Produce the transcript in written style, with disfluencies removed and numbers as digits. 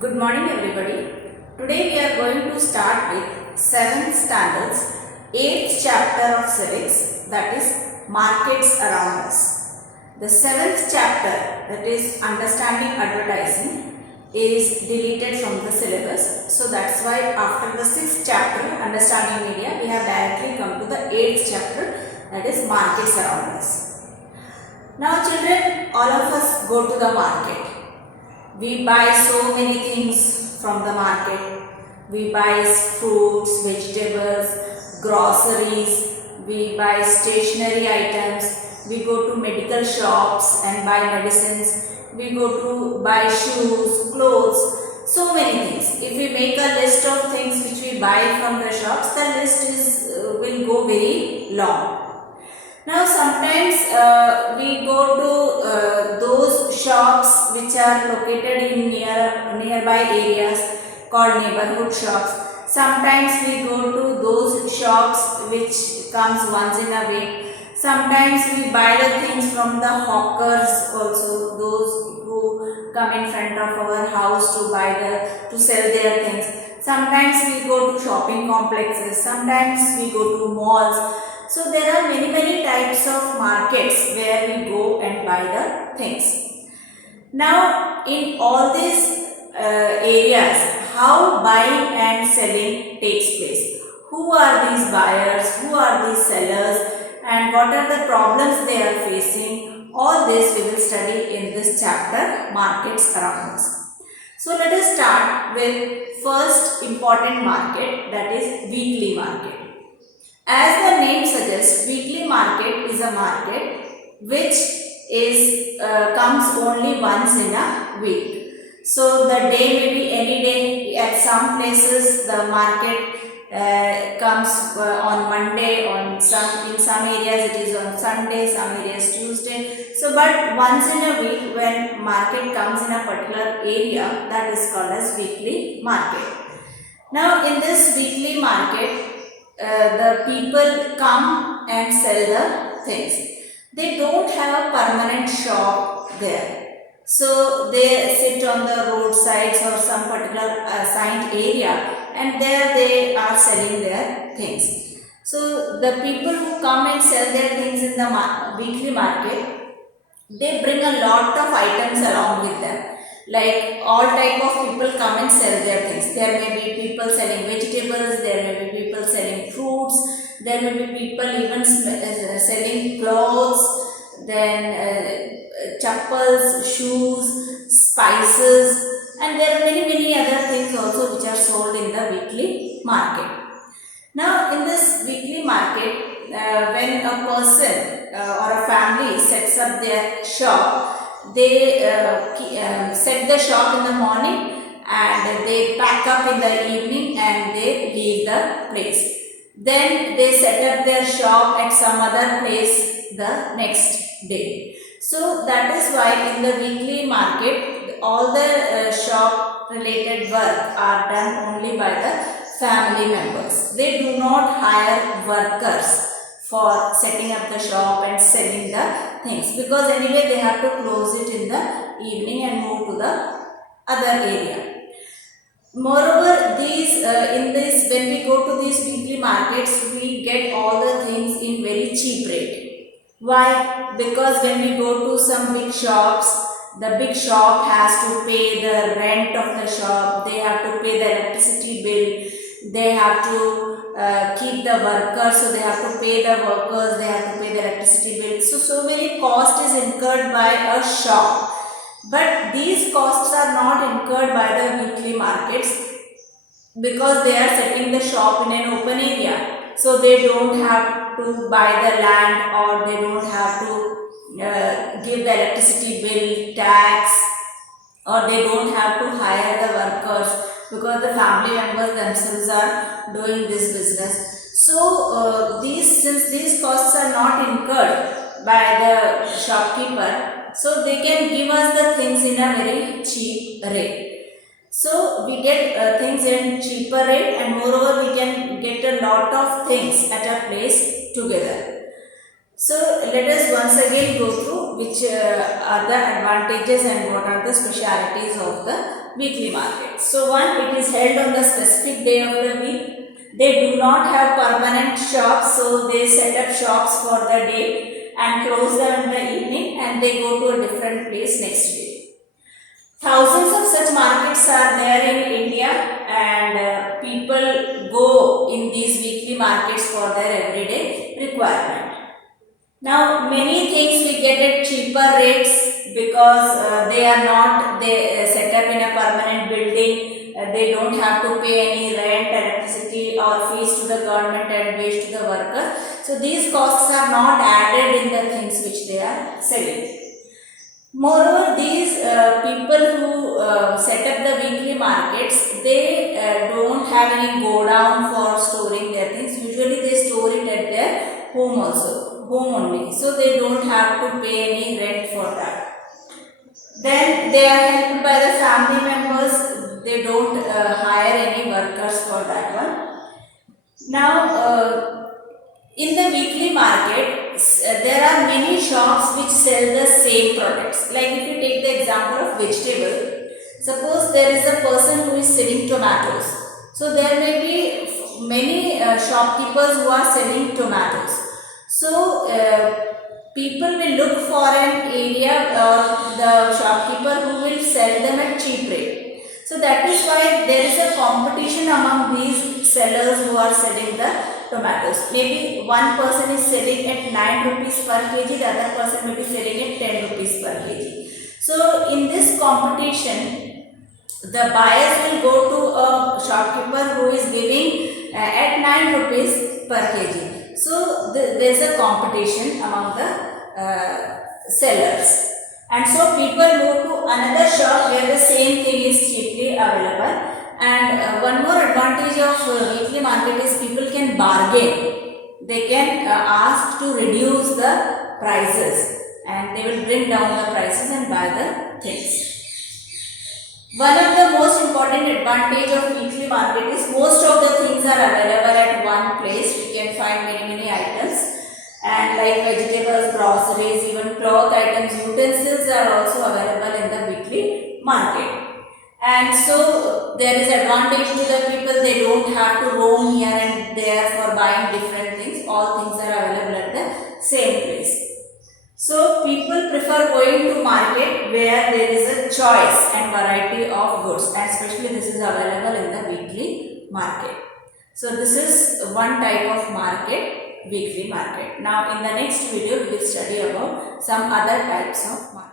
Good morning everybody. Today we are going to start with 7th standards 8th chapter of civics, that is markets around us. The 7th chapter, that is understanding advertising, is deleted from the syllabus. So that's why after the 6th chapter understanding media we have directly come to the 8th chapter, that is markets around us. Now children, all of us go to the market. We buy so many things from the market. We buy fruits, vegetables, groceries. We buy stationery items. We go to medical shops and buy medicines. We go to buy shoes, clothes, so many things. If we make a list of things which we buy from the shops, the list will go very long. Now sometimes we go to those shops which are located in nearby areas called neighborhood shops. Sometimes we go to those shops which comes once in a week. Sometimes we buy the things from the hawkers also, those who come in front of our house to sell their things. Sometimes we go to shopping complexes. Sometimes we go to malls. So there are many types of markets where we go and buy the things. Now in all these areas, how buying and selling takes place? Who are these buyers? Who are these sellers? And what are the problems they are facing? All this we will study in this chapter, markets around us. So let us start with first important market, that is weekly market. As the name suggests, weekly market is a market which comes only once in a week. So the day may be any day. At some places the market comes on Monday. In some areas it is on Sunday, some areas Tuesday. So but once in a week when market comes in a particular area, that is called as weekly market. Now in this weekly market, the people come and sell the things. They don't have a permanent shop there. So they sit on the roadsides or some particular assigned area, and there they are selling their things. So the people who come and sell their things in the weekly market, they bring a lot of items along with them. Like all type of people come and sell their things. There may be people selling vegetables, there may be people selling fruits, there may be people even selling clothes, then chappals, shoes, spices, and there are many other things also which are sold in the weekly market. Now in this weekly market, when a person or a family sets up their shop, they set the shop in the morning and they pack up in the evening and they leave the place. Then they set up their shop at some other place the next day. So that is why in the weekly market all the shop related work are done only by the family members. They do not hire workers for setting up the shop and selling the things, because anyway they have to close it in the evening and move to the other area. Moreover, when we go to these weekly markets, we get all the things in very cheap rate. Why? Because when we go to some big shops, the big shop has to pay the rent of the shop, they have to pay the electricity bill, they have to keep the workers, so they have to pay the workers, they have to pay the electricity bill. So many cost is incurred by a shop. But these costs are not incurred by the weekly markets because they are setting the shop in an open area. So they don't have to buy the land, or they don't have to give the electricity bill, tax, or they don't have to hire the workers, because the family members themselves are doing this business. So since these costs are not incurred by the shopkeeper, so they can give us the things in a very cheap rate. So we get things in cheaper rate, and moreover we can get a lot of things at a place together. So let us once again go through which are the advantages and what are the specialities of the weekly market. So one, it is held on the specific day of the week. They do not have permanent shops, so they set up shops for the day and close them in the evening, and they go to a different place next day. Thousands of such markets are there in India, and people go in these weekly markets for their everyday requirement. Now many things we get at cheaper rates because they are not set up in a permanent building. They don't have to pay any rent, electricity or fees to the government and wage to the worker. So these costs are not added in the things which they are selling. Moreover, these people who set up the weekly markets, they don't have any go down for storing their things. Usually they store it at their home only. So they don't have to pay any rent for that. Then they are helped by the family members. They don't hire any workers for that one. Now, in the weekly market, there are many shops which sell the same products. Like if you take the example of vegetable, suppose there is a person who is selling tomatoes. So there may be many shopkeepers who are selling tomatoes. So people will look for an area or the shopkeeper who will sell them at cheap rate. So that is why there is a competition among these sellers who are selling the tomatoes. Maybe one person is selling at 9 rupees per kg, the other person may be selling at 10 rupees per kg. So in this competition, the buyers will go to a shopkeeper who is giving at 9 rupees per kg. So there is a competition among the sellers. And so people move to another shop where the same thing is cheaply available. And one more advantage of weekly market is people can bargain. They can ask to reduce the prices, and they will bring down the prices and buy the things. One of the most important advantage of weekly market is most of the things are available at one place. We can find many items, and like vegetables, groceries, even cloth items, utensils are also available in the weekly market. And so there is advantage to the people. They don't have to roam here and there for buying different things. All things are available at the same place. So people prefer going to market where there is a choice and variety of goods, and especially this is available in the weekly market. So this is one type of market, weekly market. Now in the next video we will study about some other types of market.